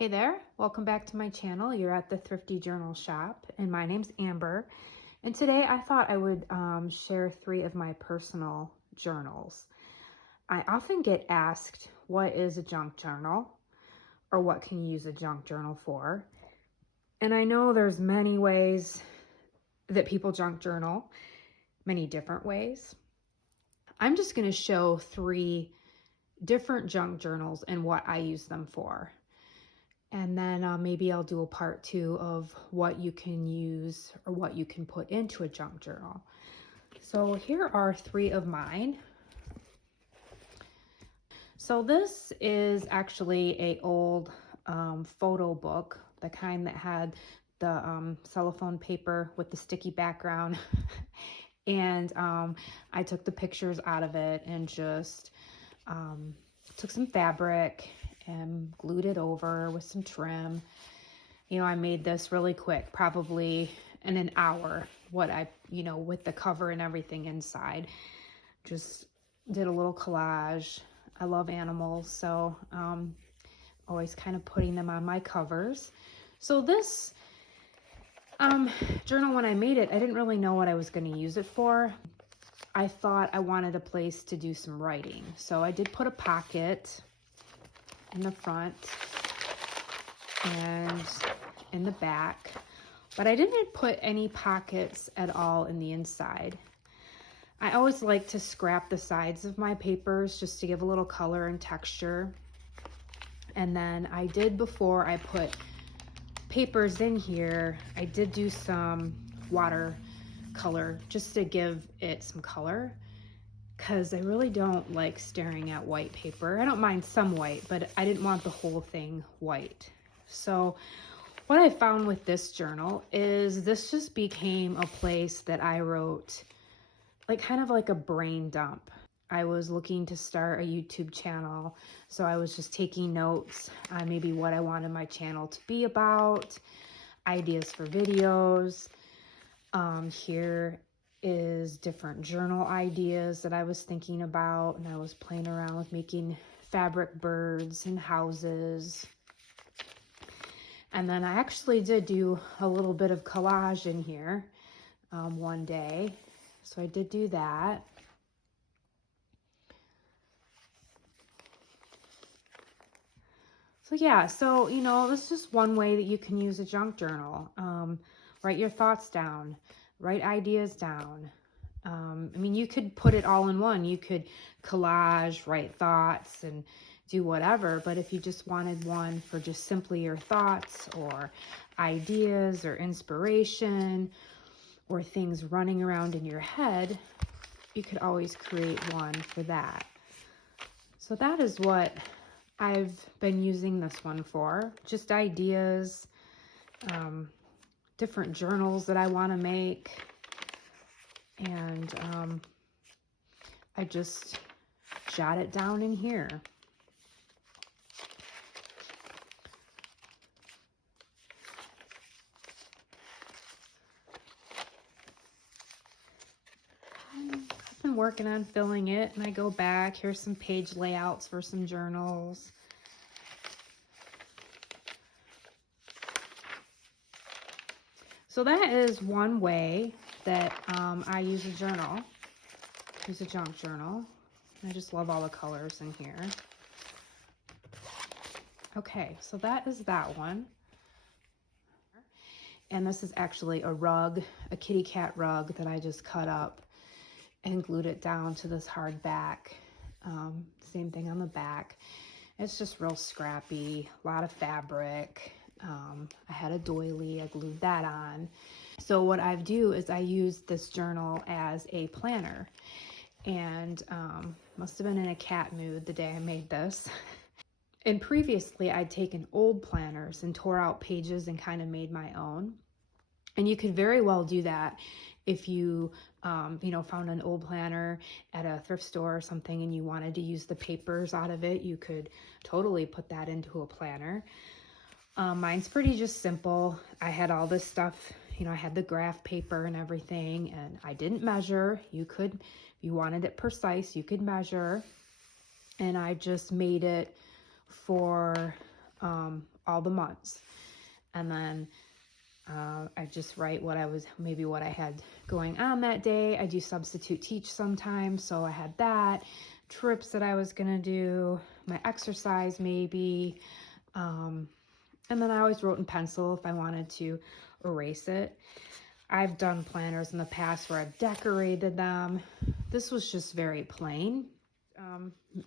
Hey there, welcome back to my channel. You're at the Thrifty Journal Shop, and my name's Amber. And today I thought I would share 3 of my personal journals. I often get asked, what is a junk journal? Or what can you use a junk journal for? And I know there's many ways that people junk journal, many different ways. I'm just going to show 3 different junk journals and what I use them for. And then maybe I'll do a part 2 of what you can use or what you can put into a junk journal. So here are 3 of mine. So this is actually a old photo book, the kind that had the cellophane paper with the sticky background. And I took the pictures out of it and just took some fabric and glued it over with some trim. You know, I made this really quick, probably in an hour, with the cover and everything inside. Just did a little collage. I love animals, so always kind of putting them on my covers. So this journal, when I made it, I didn't really know what I was going to use it for. I thought I wanted a place to do some writing. So I did put a pocket in the front and in the back, but I didn't put any pockets at all in the inside. I always like to scrap the sides of my papers just to give a little color and texture. And then I did, before I put papers in here, I did do some watercolor just to give it some color, because I really don't like staring at white paper. I don't mind some white, but I didn't want the whole thing white. So what I found with this journal is this just became a place that I wrote kind of like a brain dump. I was looking to start a YouTube channel, so I was just taking notes on maybe what I wanted my channel to be about, ideas for videos. Here is different journal ideas that I was thinking about, and I was playing around with making fabric birds and houses. And then I actually did do a little bit of collage in here one day, so I did do that. So yeah, so this is just one way that you can use a junk journal. Write your thoughts down, write ideas down. I mean, you could put it all in one. You could collage, write thoughts, and do whatever. But if you just wanted one for just simply your thoughts or ideas or inspiration or things running around in your head, you could always create one for that. So that is what I've been using this one for. Just ideas, different journals that I want to make. And I just jot it down in here. I've been working on filling it, and I go back. Here's some page layouts for some journals. So that is one way that I use a journal, use a junk journal. I just love all the colors in here. Okay, so that is that one. And this is actually a rug, a kitty cat rug that I just cut up and glued it down to this hard back. Same thing on the back. It's just real scrappy, a lot of fabric. I had a doily, I glued that on. So what I do is I use this journal as a planner, and must have been in a cat mood the day I made this. And previously I'd taken old planners and tore out pages and kind of made my own. And you could very well do that if you, found an old planner at a thrift store or something and you wanted to use the papers out of it. You could totally put that into a planner. Mine's pretty just simple. I had all this stuff, I had the graph paper and everything, and I didn't measure. You could, if you wanted it precise, you could measure. And I just made it for all the months. And then I just write what I had going on that day. I do substitute teach sometimes, so I had that. Trips that I was gonna do, my exercise maybe. And then I always wrote in pencil if I wanted to erase it. I've done planners in the past where I've decorated them. This was just very plain.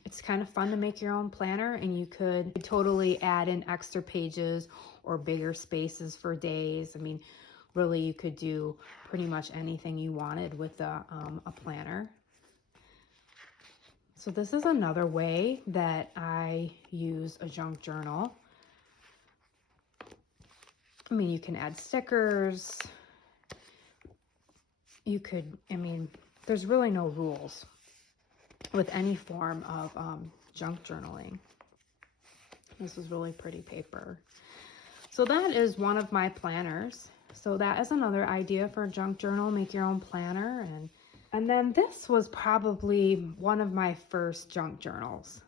It's kind of fun to make your own planner, and you could totally add in extra pages or bigger spaces for days. I mean, really, you could do pretty much anything you wanted with a planner. So this is another way that I use a junk journal. I mean, you can add stickers. You could, I mean, there's really no rules with any form of junk journaling. This is really pretty paper. So that is one of my planners. So that is another idea for a junk journal, make your own planner. And then this was probably one of my first junk journals.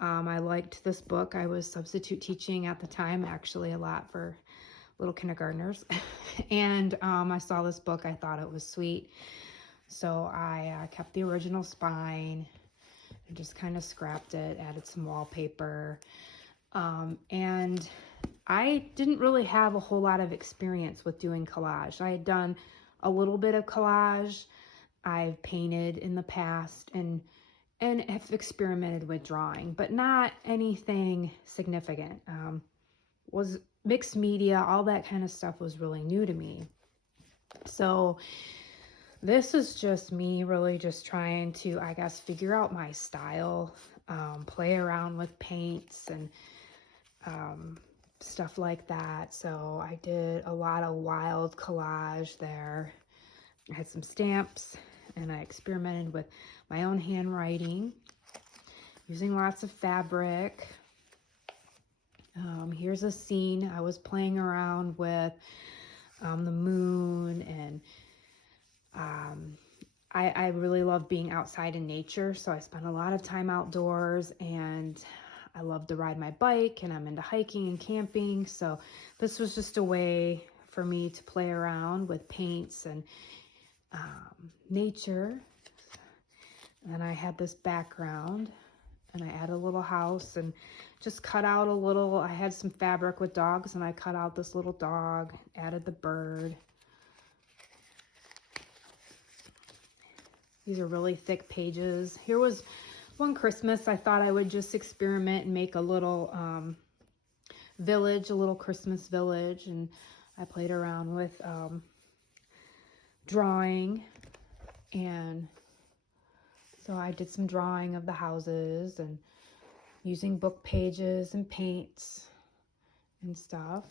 I liked this book. I was substitute teaching at the time, actually a lot for little kindergartners. And I saw this book, I thought it was sweet. So I kept the original spine and just kind of scrapped it, added some wallpaper. And I didn't really have a whole lot of experience with doing collage. I had done a little bit of collage. I've painted in the past and have experimented with drawing, but not anything significant. Was mixed media, all that kind of stuff was really new to me. So this is just me really just trying to, I guess, figure out my style, play around with paints and stuff like that. So I did a lot of wild collage there. I had some stamps and I experimented with my own handwriting using lots of fabric. Here's a scene I was playing around with the moon, and I really love being outside in nature, so I spent a lot of time outdoors, and I love to ride my bike, and I'm into hiking and camping, so this was just a way for me to play around with paints and nature. And then I had this background, and I added a little house and just cut out a little, I had some fabric with dogs, and I cut out this little dog, added the bird. These are really thick pages. Here was one Christmas, I thought I would just experiment and make a little village, a little Christmas village, and I played around with drawing, and so I did some drawing of the houses and using book pages and paints and stuff.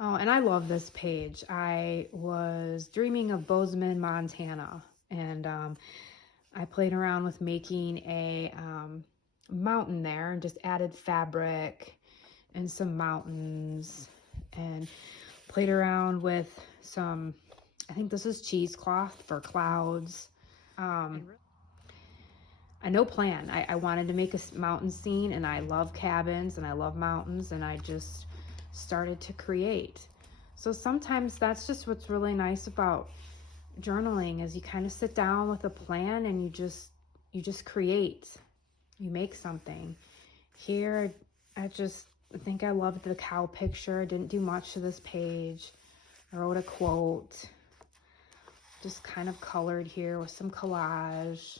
Oh, and I love this page. I was dreaming of Bozeman, Montana, and I played around with making a mountain there and just added fabric and some mountains and played around with some, I think this is cheesecloth for clouds. I no plan. I wanted to make a mountain scene, and I love cabins and I love mountains, and I just started to create. So sometimes that's just what's really nice about journaling, is you kind of sit down with a plan and you just create. You make something. Here, I think I loved the cow picture. I didn't do much to this page. I wrote a quote. Just kind of colored here with some collage.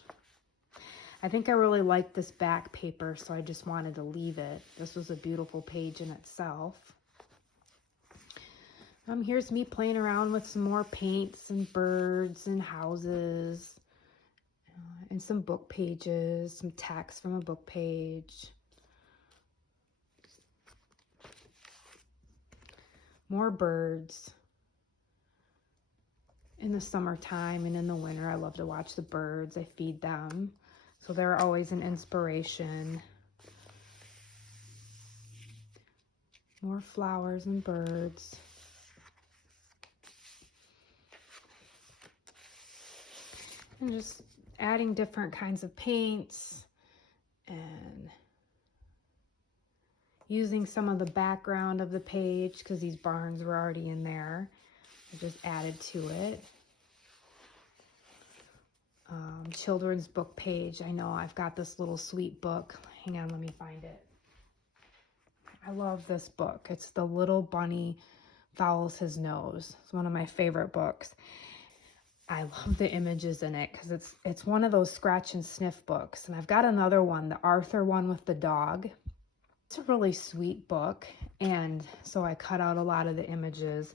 I think I really liked this back paper, so I just wanted to leave it. This was a beautiful page in itself. Here's me playing around with some more paints and birds and houses and some book pages, some text from a book page. More birds. In the summertime and in the winter, I love to watch the birds. I feed them. So they're always an inspiration. More flowers and birds. And just adding different kinds of paints and using some of the background of the page because these barns were already in there. I just added to it. Children's book page. I know I've got this little sweet book. Hang on, let me find it. I love this book. It's The Little Bunny Fouls His Nose. It's one of my favorite books. I love the images in it because it's one of those scratch and sniff books. And I've got another one, the Arthur one with the dog. It's a really sweet book. And so I cut out a lot of the images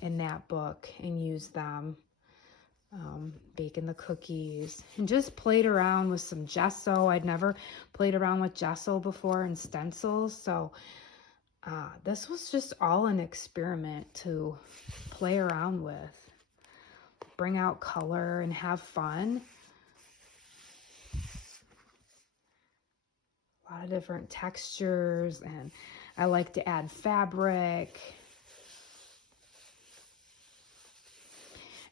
in that book and used them. Baking the cookies and just played around with some gesso. I'd never played around with gesso before and stencils. So this was just all an experiment to play around with, bring out color and have fun. A lot of different textures, and I like to add fabric.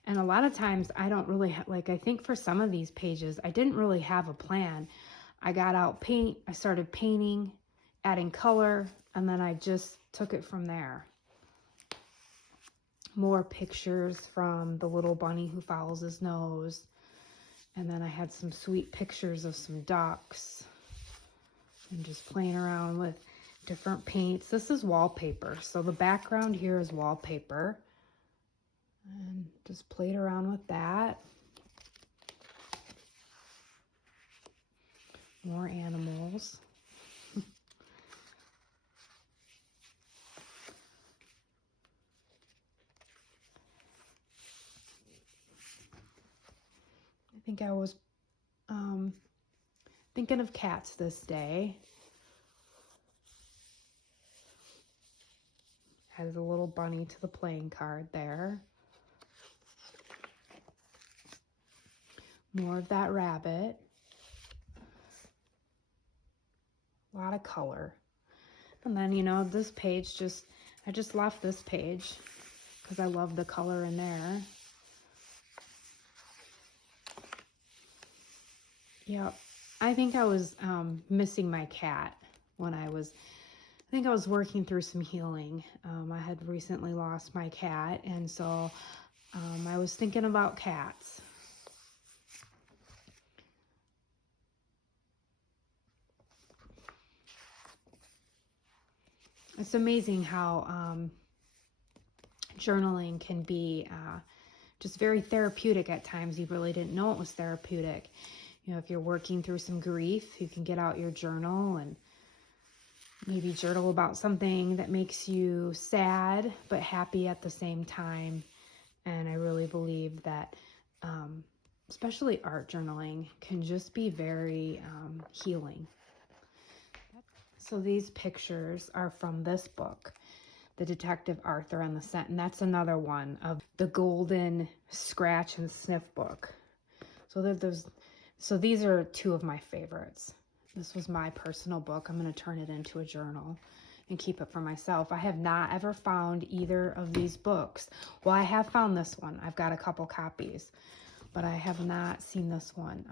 And a lot of times I don't really I think for some of these pages, I didn't really have a plan. I got out paint, I started painting, adding color, and then I just took it from there. More pictures from the little bunny who fouls his nose. And then I had some sweet pictures of some ducks. And just playing around with different paints. This is wallpaper. So the background here is wallpaper. And just played around with that. More animals. I think I was thinking of cats this day. Added a little bunny to the playing card there. More of that rabbit. A lot of color. And then, you know, this page I just left this page because I love the color in there. Yep. I think I was missing my cat when I was working through some healing. I had recently lost my cat, and so I was thinking about cats. It's amazing how journaling can be just very therapeutic at times. You really didn't know it was therapeutic. You know, if you're working through some grief, you can get out your journal and maybe journal about something that makes you sad but happy at the same time. And I really believe that especially art journaling can just be very healing. So these pictures are from this book, The Detective Arthur and the Scent, and that's another one of the golden scratch and sniff book. So these are two of my favorites. This was my personal book. I'm going to turn it into a journal and keep it for myself. I have not ever found either of these books. Well, I have found this one. I've got a couple copies, but I have not seen this one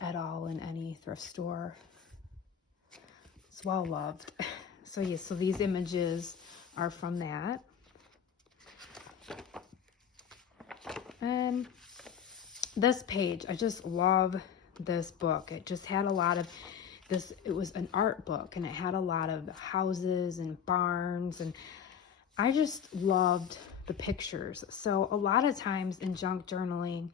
at all in any thrift store. It's well loved. So yeah, so these images are from that. And this page, I just love this book. It just had a lot of this. It was an art book, and it had a lot of houses and barns, and I just loved the pictures. So a lot of times in junk journaling,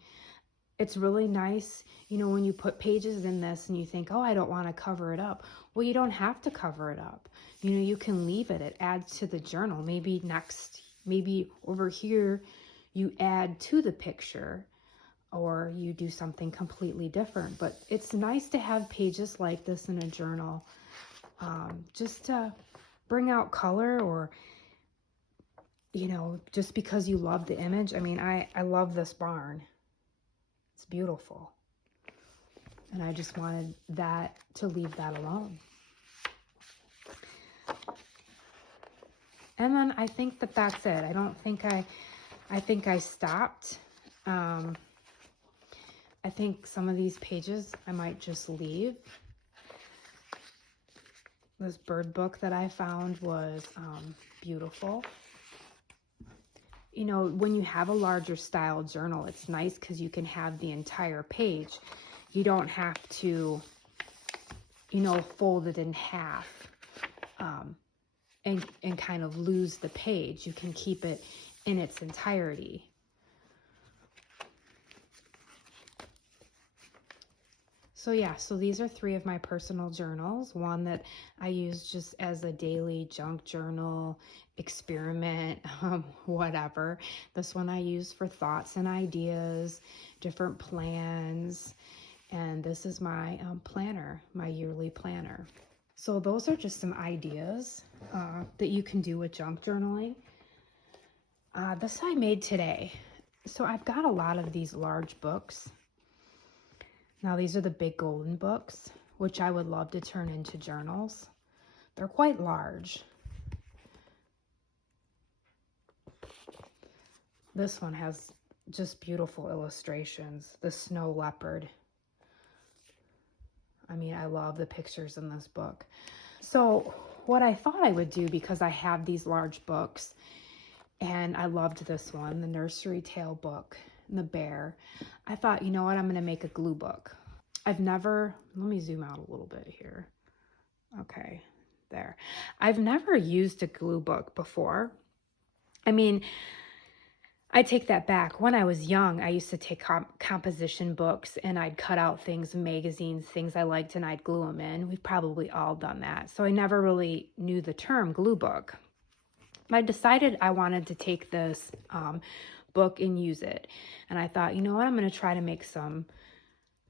it's really nice, you know, when you put pages in this and you think, oh, I don't want to cover it up. Well, you don't have to cover it up. You know, you can leave it. It adds to the journal. Maybe over here, you add to the picture, or you do something completely different. But it's nice to have pages like this in a journal, just to bring out color, or, you know, just because you love the image. I mean, I love this barn. It's beautiful. And I just wanted that to leave that alone. And then I think that that's it. I think I stopped. I think some of these pages I might just leave. This bird book that I found was beautiful. You know, when you have a larger style journal, it's nice because you can have the entire page. You don't have to, you know, fold it in half and kind of lose the page. You can keep it in its entirety. So yeah, so these are 3 of my personal journals. One that I use just as a daily junk journal, experiment, whatever. This one I use for thoughts and ideas, different plans. And this is my planner, my yearly planner. So those are just some ideas that you can do with junk journaling. This I made today. So I've got a lot of these large books. Now these are the big golden books, which I would love to turn into journals. They're quite large. This one has just beautiful illustrations. The snow leopard. I mean, I love the pictures in this book. So what I thought I would do, because I have these large books, and I loved this one, the nursery tale book, and the bear, I thought, you know what, I'm going to make a glue book. I've never, let me zoom out a little bit here. Okay, there. I've never used a glue book before. I mean, I take that back. When I was young, I used to take composition books and I'd cut out things, magazines, things I liked, and I'd glue them in. We've probably all done that. So I never really knew the term glue book. I decided I wanted to take this book and use it. And I thought, you know what, I'm going to try to make some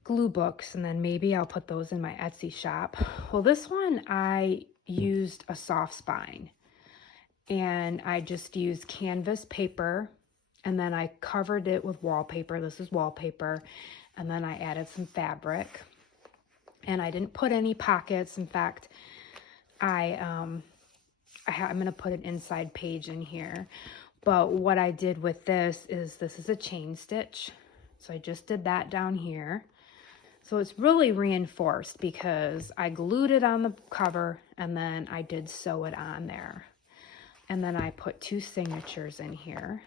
glue books, and then maybe I'll put those in my Etsy shop. Well, this one I used a soft spine, and I just used canvas paper, and then I covered it with wallpaper. This is wallpaper. And then I added some fabric, and I didn't put any pockets. In fact, I'm going to put an inside page in here. But what I did with this is a chain stitch. So I just did that down here. So it's really reinforced because I glued it on the cover and then I did sew it on there. And then I put 2 signatures in here.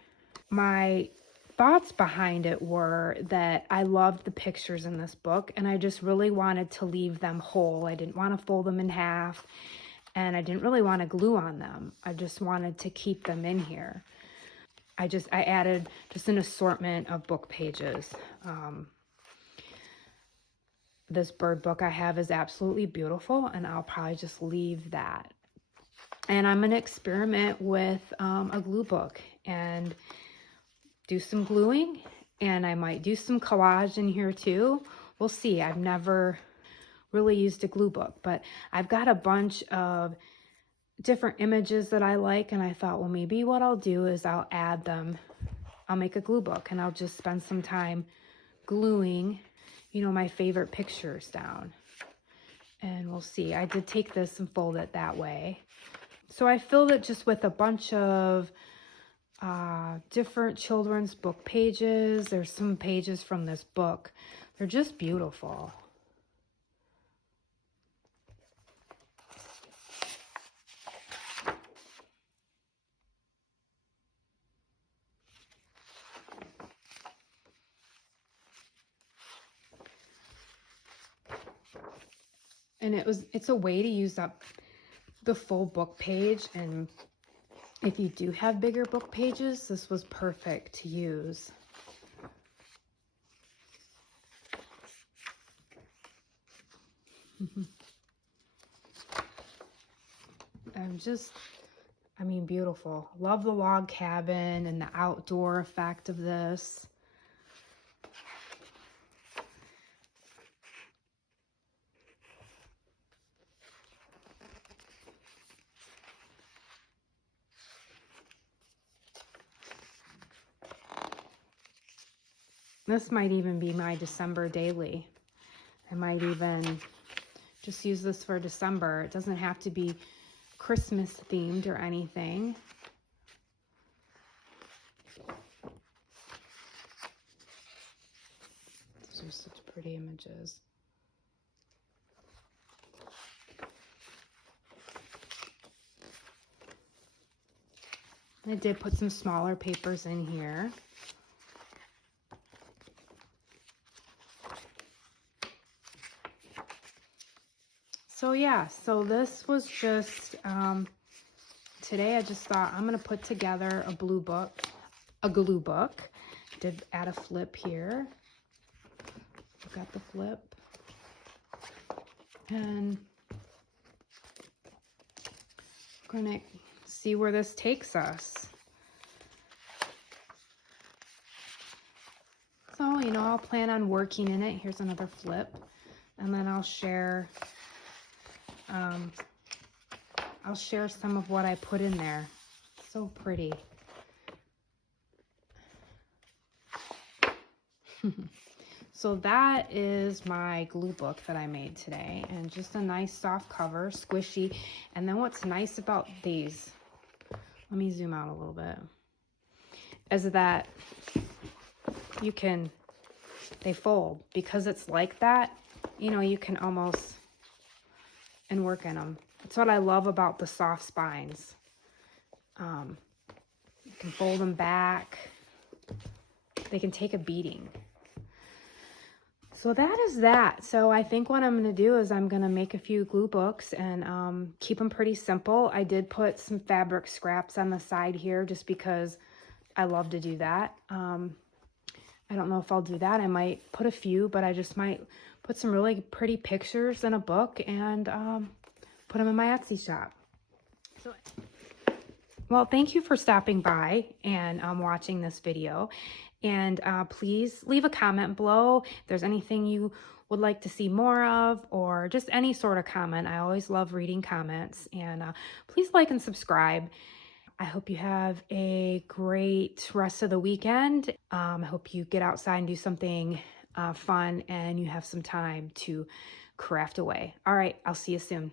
My thoughts behind it were that I loved the pictures in this book and I just really wanted to leave them whole. I didn't want to fold them in half and I didn't really want to glue on them. I just wanted to keep them in here. I added just an assortment of book pages. This bird book I have is absolutely beautiful, and I'll probably just leave that. And I'm going to experiment with a glue book and do some gluing, and I might do some collage in here too. We'll see. I've never really used a glue book, but I've got a bunch of different images that I like, and I thought, well, maybe what I'll do is I'll add them. I'll make a glue book, and I'll just spend some time gluing, you know, my favorite pictures down. And we'll see. I did take this and fold it that way. So I filled it just with a bunch of different children's book pages. There's some pages from this book. They're just beautiful. And it's a way to use up the full book page, and if you do have bigger book pages, this was perfect to use. I mean, beautiful. Love the log cabin and the outdoor effect of this. This might even be my December daily. I might even just use this for December. It doesn't have to be Christmas themed or anything. These are such pretty images. I did put some smaller papers in here. So yeah, so this was just, today I just thought I'm going to put together a glue book. Did add a flip here. Got the flip. And I'm going to see where this takes us. So, you know, I'll plan on working in it. Here's another flip. And then I'll share some of what I put in there. So pretty. So that is my glue book that I made today, and just a nice soft cover, squishy. And then what's nice about these, let me zoom out a little bit, is that they fold. Because it's like that, you know, you can almost, and work in them. That's what I love about the soft spines. You can fold them back. They can take a beating. So that is that. So I think what I'm going to do is I'm going to make a few glue books and keep them pretty simple. I did put some fabric scraps on the side here just because I love to do that. I don't know if I'll do that. I might put a few, but I just might put some really pretty pictures in a book and put them in my Etsy shop. So, well, thank you for stopping by and watching this video. And please leave a comment below if there's anything you would like to see more of, or just any sort of comment. I always love reading comments. And please like and subscribe. I hope you have a great rest of the weekend. I hope you get outside and do something fun, and you have some time to craft away. All right, I'll see you soon.